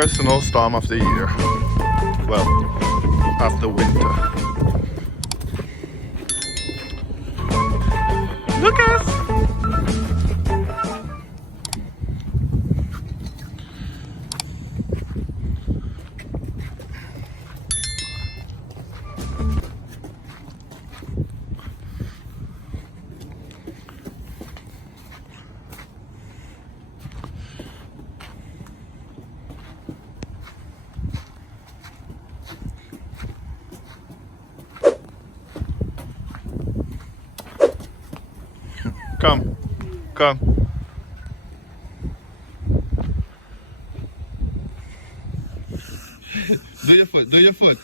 first snowstorm of the year. Well, of the winter. Lucas! Come, come. Do your foot, do your foot.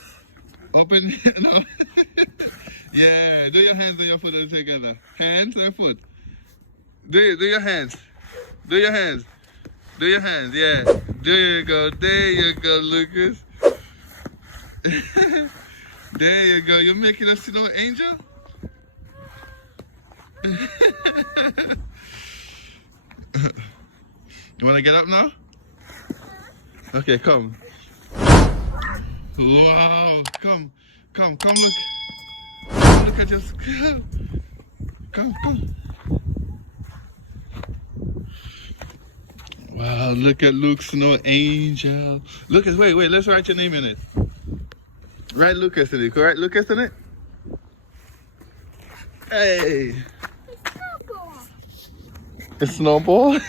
Open, no. Yeah, do your hands and your foot together. Hands and foot. Do your hands. Do your hands. Do your hands, yeah. There you go, Lucas. There you go. You're making a snow angel? You wanna get up now? Okay, come. Wow, come look. Come look at your come. Wow, look at Luke's snow angel. Lucas, wait, let's write your name in it. Write Lucas in it. Write Lucas in it. Hey. The snowball.